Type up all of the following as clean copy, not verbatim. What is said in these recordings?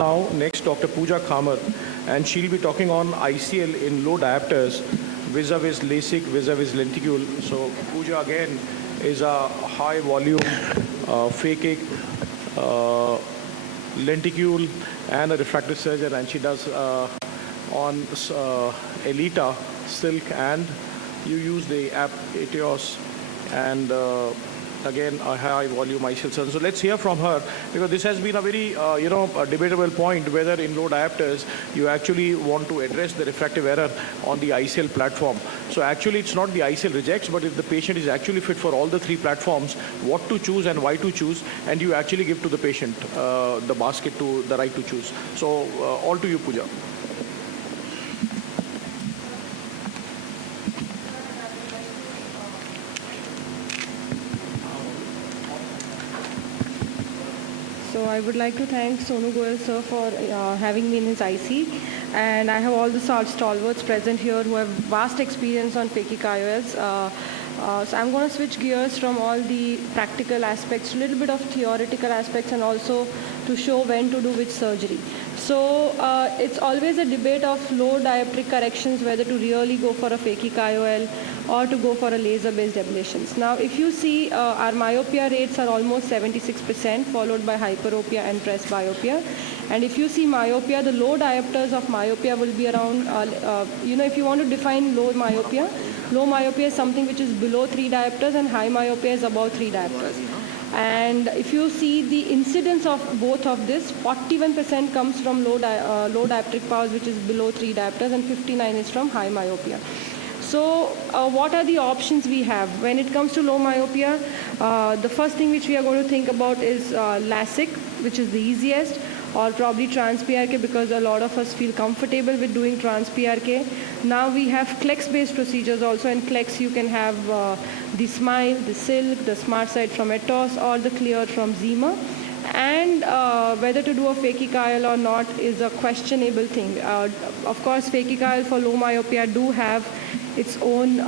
Now, next, Dr. Pooja Khamar, and she'll be talking on ICL in low diopters, vis-a-vis LASIK, vis-a-vis lenticule. So, Pooja again is a high volume phakic lenticule and a refractive surgeon, and she does on Elita, Silk, and you use the app Ateos and again a high volume ICL surgeon. So let's hear from her, because this has been a very a debatable point whether in low diopters you actually want to address the refractive error on the ICL platform. So actually it's not the ICL rejects, but if the patient is actually fit for all the three platforms, what to choose and why to choose, and you actually give to the patient the basket to the right to choose. So all to you, Pooja. So I would like to thank Sonu Goyal sir for having me in his IC, and I have all the stalwarts present here who have vast experience on phakic IOLs. So I'm going to switch gears from all the practical aspects to a little bit of theoretical aspects, and also to show when to do which surgery. So it's always a debate of low dioptric corrections, whether to really go for a phakic IOL or to go for a laser-based ablations. Now, if you see, our myopia rates are almost 76%, followed by hyperopia and presbyopia. And if you see myopia, the low diopters of myopia will be around, if you want to define low myopia is something which is below 3 diopters, and high myopia is above 3 diopters. And if you see the incidence of both of this, 41% comes from low dioptric powers, which is below 3 diopters, and 59 is from high myopia. So what are the options we have? When it comes to low myopia, the first thing which we are going to think about is LASIK, which is the easiest, or probably trans-PRK, because a lot of us feel comfortable with doing trans-PRK. Now we have CLEX-based procedures also. In CLEX you can have the SMILE, the Silk, the SmartSight from Atos, or the Clear from Zima. And whether to do a phakic IOL or not is a questionable thing. Of course, phakic IOL for low myopia do have its own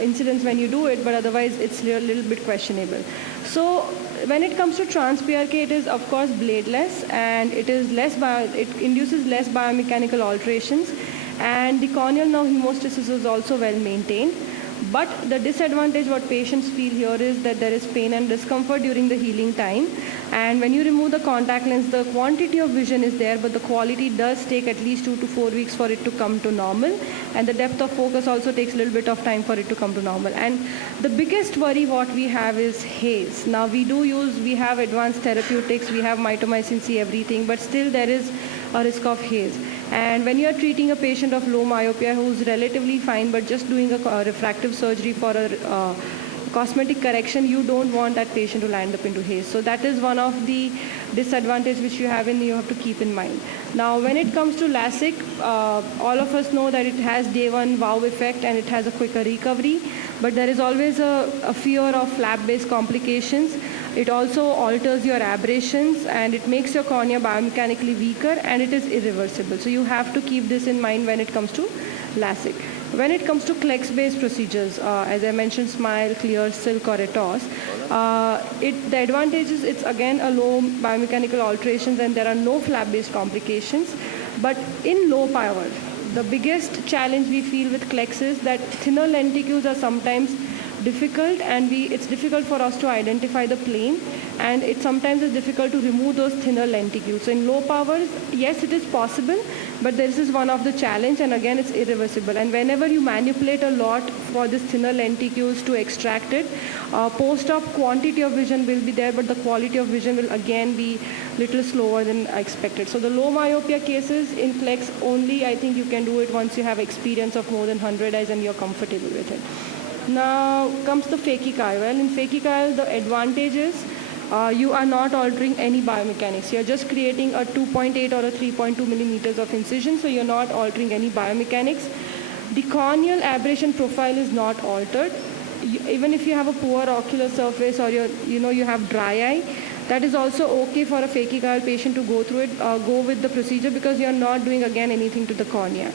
incidence when you do it, but otherwise it's a little bit questionable. So when it comes to trans-PRK, it is of course bladeless, and it induces less biomechanical alterations, and the corneal nerve hemostasis is also well maintained. But the disadvantage what patients feel here is that there is pain and discomfort during the healing time. And when you remove the contact lens, the quantity of vision is there, but the quality does take at least 2 to 4 weeks for it to come to normal. And the depth of focus also takes a little bit of time for it to come to normal. And the biggest worry what we have is haze. Now we have advanced therapeutics, we have mitomycin C, everything, but still there is a risk of haze. And when you are treating a patient of low myopia who's relatively fine, but just doing a refractive surgery for a cosmetic correction, you don't want that patient to land up into haze. So that is one of the disadvantages which you have to keep in mind. Now, when it comes to LASIK, all of us know that it has day one wow effect and it has a quicker recovery, but there is always a fear of flap-based complications. It also alters your aberrations, and it makes your cornea biomechanically weaker, and it is irreversible. So you have to keep this in mind when it comes to LASIK. When it comes to CLEX-based procedures, as I mentioned, SMILE, Clear, Silk, or Atos, the advantage is it's again a low biomechanical alterations, and there are no flap-based complications. But in low power, the biggest challenge we feel with CLEX is that thinner lenticules are sometimes difficult, and it's difficult for us to identify the plane, and it sometimes is difficult to remove those thinner lenticules. So in low powers, yes, it is possible, but this is one of the challenge, and again it's irreversible. And whenever you manipulate a lot for this thinner lenticules to extract it, post-op quantity of vision will be there, but the quality of vision will again be little slower than expected. So the low myopia cases in CLEX only, I think you can do it once you have experience of more than 100 eyes and you're comfortable with it. Now comes the phakic IOL. In phakic IOL, the advantage is you are not altering any biomechanics. You're just creating a 2.8 or a 3.2 millimeters of incision, so you're not altering any biomechanics. The corneal aberration profile is not altered. Even if you have a poor ocular surface, or you have dry eye, that is also okay for a phakic IOL patient to go through it, go with the procedure, because you're not doing again anything to the cornea.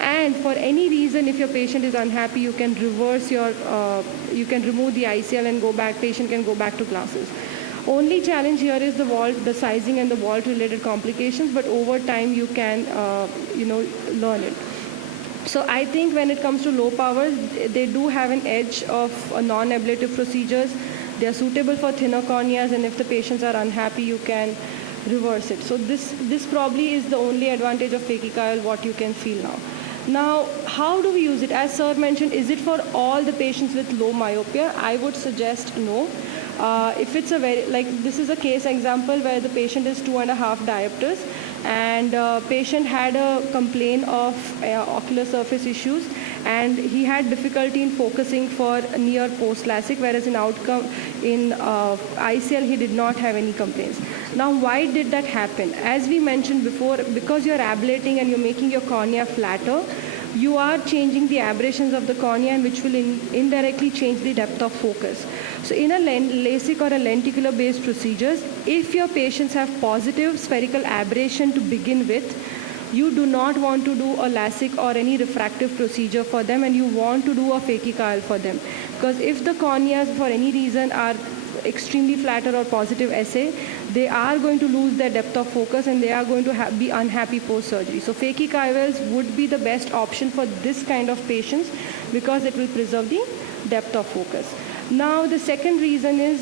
And for any reason, if your patient is unhappy, you can remove the ICL and patient can go back to glasses. Only challenge here is the vault, the sizing and the vault related complications, but over time you can, learn it. So I think when it comes to low power, they do have an edge of non-ablative procedures. They are suitable for thinner corneas, and if the patients are unhappy, you can reverse it. So this probably is the only advantage of phakic-IOL what you can feel now. Now, how do we use it? As sir mentioned, is it for all the patients with low myopia? I would suggest no. If it's this is a case example where the patient is 2.5 diopters, and patient had a complaint of ocular surface issues, and he had difficulty in focusing for near post LASIK, whereas in ICL he did not have any complaints. Now, why did that happen? As we mentioned before, because you're ablating and you're making your cornea flatter, you are changing the aberrations of the cornea, and which will indirectly change the depth of focus. So in a LASIK or a lenticular-based procedures, if your patients have positive spherical aberration to begin with, you do not want to do a LASIK or any refractive procedure for them, and you want to do a phakic-IOL for them. Because if the corneas for any reason are extremely flatter or positive SA, they are going to lose their depth of focus, and they are going to be unhappy post-surgery. So phakic-IOLs would be the best option for this kind of patients because it will preserve the depth of focus. Now, the second reason is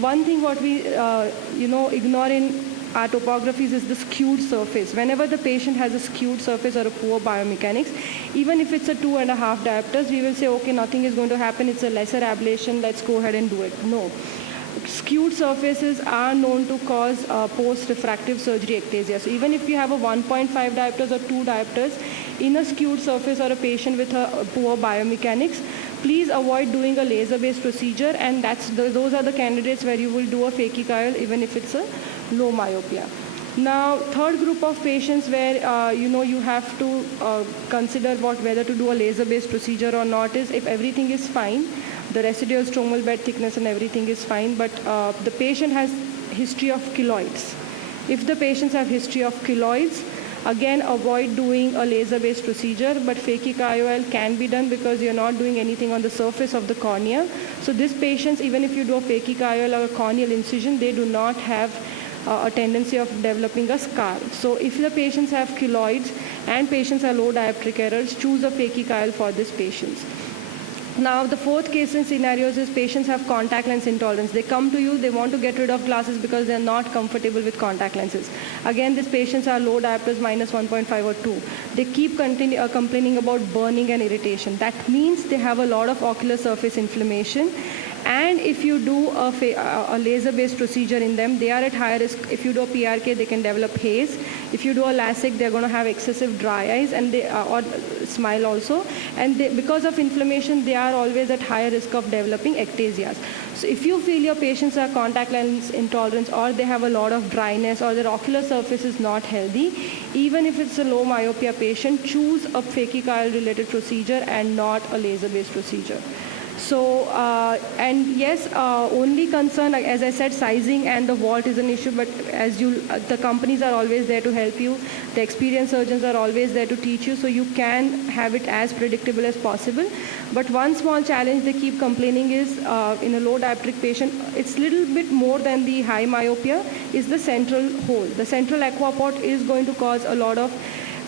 one thing what we ignore in our topographies is the skewed surface. Whenever the patient has a skewed surface or a poor biomechanics, even if it's a 2.5 diopters, we will say, okay, nothing is going to happen, it's a lesser ablation, let's go ahead and do it. No. Skewed surfaces are known to cause post-refractive surgery ectasia. So even if you have a 1.5 diopters or 2 diopters in a skewed surface or a patient with a poor biomechanics, please avoid doing a laser-based procedure, and those are the candidates where you will do a phakic-IOL even if it's a low myopia. Now, third group of patients where you have to consider whether to do a laser-based procedure or not is if everything is fine, the residual stromal bed thickness and everything is fine, but the patient has history of keloids. If the patients have history of keloids, again, avoid doing a laser-based procedure, but phakic-IOL can be done because you're not doing anything on the surface of the cornea. So these patients, even if you do a phakic-IOL or a corneal incision, they do not have a tendency of developing a scar. So if the patients have keloids and patients are low dioptric errors, choose a phakic-IOL for these patients. Now, the fourth case in scenarios is patients have contact lens intolerance. They come to you, they want to get rid of glasses because they're not comfortable with contact lenses. Again, these patients are low diopters, minus 1.5 or 2. They keep complaining about burning and irritation. That means they have a lot of ocular surface inflammation. And if you do a laser-based procedure in them, they are at higher risk. If you do a PRK, they can develop haze. If you do a LASIK, they're going to have excessive dry eyes and or smile also. And because of inflammation, they are always at higher risk of developing ectasias. So if you feel your patients are contact lens intolerance, or they have a lot of dryness, or their ocular surface is not healthy, even if it's a low myopia patient, choose a phakic-IOL related procedure and not a laser-based procedure. So, and yes, only concern, as I said, sizing and the vault is an issue, but the companies are always there to help you. The experienced surgeons are always there to teach you, so you can have it as predictable as possible. But one small challenge they keep complaining is, in a low dioptric patient, it's a little bit more than the high myopia, is the central hole. The central aquaport is going to cause a lot of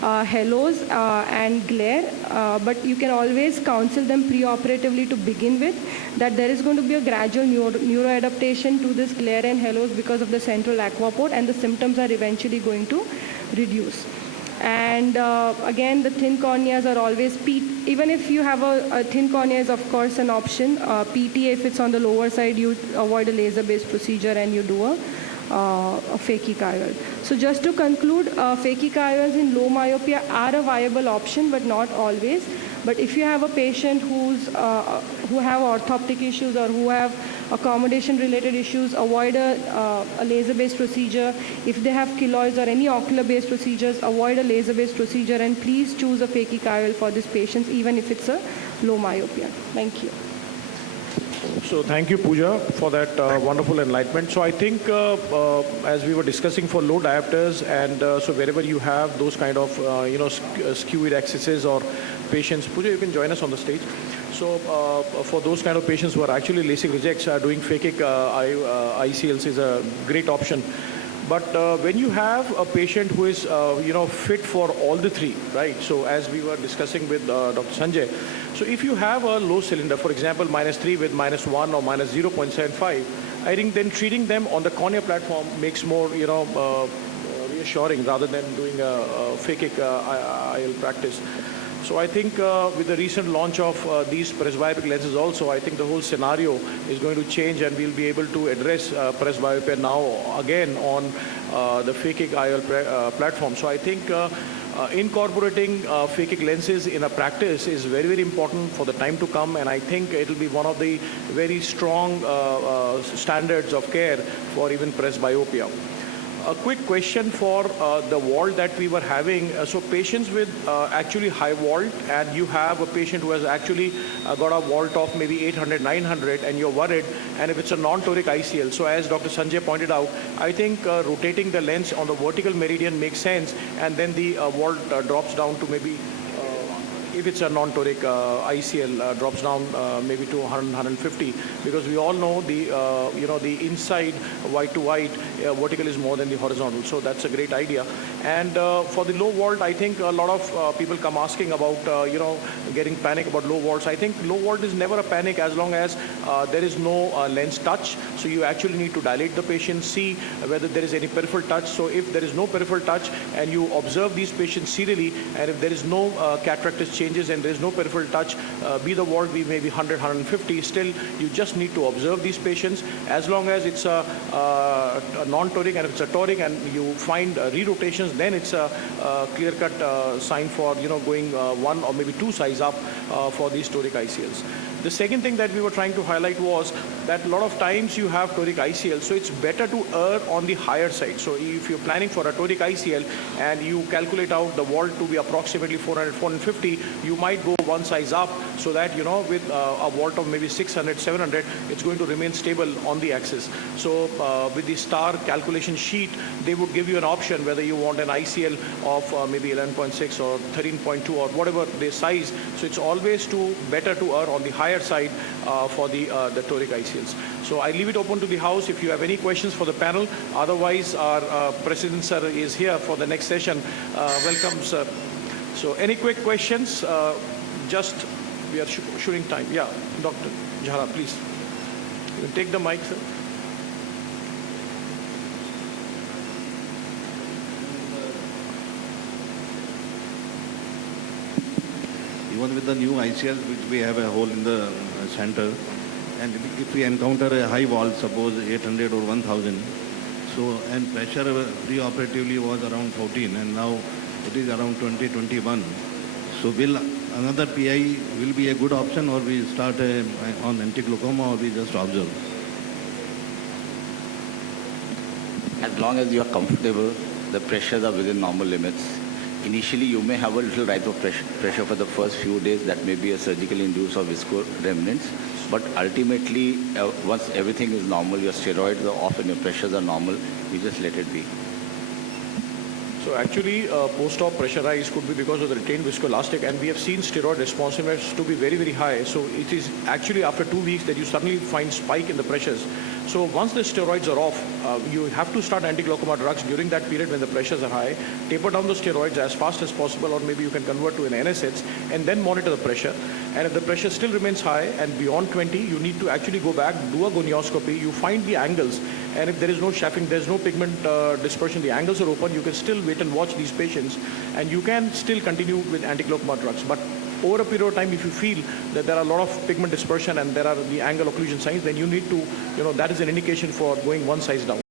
halos and glare, but you can always counsel them preoperatively to begin with that there is going to be a gradual neuroadaptation to this glare and halos because of the central aquaport, and the symptoms are eventually going to reduce. And again, the thin corneas are always even if you have a thin cornea is of course an option. PTA, if it's on the lower side, you avoid a laser-based procedure and you do a phakic-IOL. So just to conclude, phakic-IOLs in low myopia are a viable option, but not always. But if you have a patient who have orthoptic issues or who have accommodation-related issues, avoid a laser-based procedure. If they have keloids or any ocular-based procedures, avoid a laser-based procedure, and please choose a phakic-IOL for these patients, even if it's a low myopia. Thank you. So thank you, Pooja, for that wonderful enlightenment. So I think as we were discussing for low diopters, and so wherever you have those kind of skewed axes or patients, Pooja, you can join us on the stage. So for those kind of patients who are actually LASIK rejects, doing phakic ICLs is a great option. But when you have a patient who is, fit for all the three, right? So as we were discussing with Dr. Sanjay, so if you have a low cylinder, for example, -3 with -1 or -0.75, I think then treating them on the cornea platform makes more, reassuring rather than doing a phakic IL practice. So I think with the recent launch of these presbyopic lenses also, I think the whole scenario is going to change, and we'll be able to address presbyopia now again on the phakic IOL platform. So I think incorporating phakic lenses in a practice is very, very important for the time to come, and I think it will be one of the very strong standards of care for even presbyopia. A quick question for the walt that we were having. So patients with actually high walt, and you have a patient who has actually got a walt of maybe 800, 900, and you're worried, and if it's a non-toric ICL. So as Dr. Sanjay pointed out, I think rotating the lens on the vertical meridian makes sense, and then the walt drops down to maybe, if it's a non-toric ICL, drops down maybe to 100, 150, because we all know the the inside white to white vertical is more than the horizontal. So that's a great idea. And for the low walt, I think a lot of people come asking about getting panic about low walts. I think low walt is never a panic as long as there is no lens touch. So you actually need to dilate the patient, see whether there is any peripheral touch. So if there is no peripheral touch and you observe these patients serially, and if there is no cataractus changes and there is no peripheral touch, be the walt be maybe 100, 150, still you just need to observe these patients. As long as it's a non-toric, and if it's a toric and you find re-rotations, then it's a clear-cut sign for going one or maybe two size up for these toric ICLs. The second thing that we were trying to highlight was that a lot of times you have toric ICL, so it's better to err on the higher side. So if you're planning for a toric ICL and you calculate out the walt to be approximately 400, 450, you might go one size up, so that with a walt of maybe 600, 700, it's going to remain stable on the axis. So with the STAR calculation sheet, they would give you an option whether you want an ICL of maybe 11.6 or 13.2 or whatever the size. So it's always better to err on the higher side for the toric ICLs. So I leave it open to the house if you have any questions for the panel. Otherwise, our President sir is here for the next session. Welcome, sir. So any quick questions? Just we are shooting time. Yeah, Dr. Jhala, please. You can take the mic, sir. Even with the new ICLs, which we have a hole in the center, and if we encounter a high wall, suppose 800 or 1000, so, and pressure pre-operatively was around 14, and now it is around 20, 21. So will another PI will be a good option, or we start on anti-glaucoma, or we just observe? As long as you are comfortable, the pressures are within normal limits. Initially, you may have a little rise of pressure for the first few days. That may be a surgically induced or visco remnants. But ultimately, once everything is normal, your steroids are off and your pressures are normal, you just let it be. So actually, post-op pressure rise could be because of the retained viscoelastic, and we have seen steroid responsiveness to be very, very high. So it is actually after 2 weeks that you suddenly find spike in the pressures. So once the steroids are off, you have to start anti-glaucoma drugs during that period when the pressures are high, taper down the steroids as fast as possible, or maybe you can convert to an NSAIDs, and then monitor the pressure. And if the pressure still remains high and beyond 20, you need to actually go back, do a gonioscopy, you find the angles, and if there is no chaffing, there's no pigment dispersion, the angles are open, you can still wait and watch these patients, and you can still continue with anti-glaucoma drugs. But over a period of time, if you feel that there are a lot of pigment dispersion and there are the angle occlusion signs, then you need to, that is an indication for going one size down.